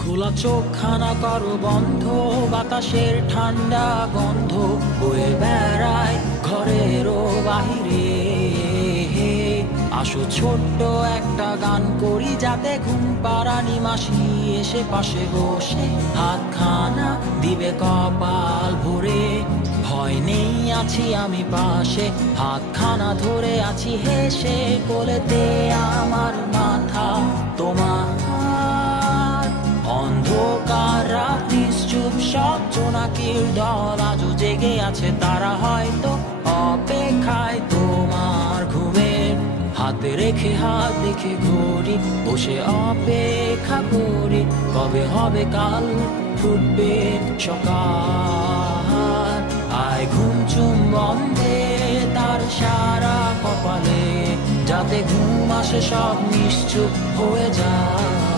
খোলা চোখখানা করো বন্ধ, বাতাসের ঠান্ডা গন্ধ বয়ে বেড়ায় ঘরেরও বাহিরে। আসো ছোট্ট একটা গান করি, যাতে ঘুম পাড়ানি মাসি এসে পাশে বসে হাতখানা দিবে কপাল ভরে। ভয় নেই, আছি আমি পাশে, হাতখানা ধরে আছি হেসে, কোলেতে আমার মাথা তোমার। অন্ধকার রাত নিশ্চুপ, সব জোনাকির দল আজও জেগে আছে, তারা হয়তো অপেক্ষায় তোমার ঘুমের। হাতে রেখে হাত দেখে ঘড়ি, বসে অপেক্ষা করি, কবে হবে কাল, ফুটবে সকাল। আয় ঘুম চুম বন্ধে তার সারা কপালে, যাতে ঘুম আসে সব নিশ্চুপ হয়ে যায়।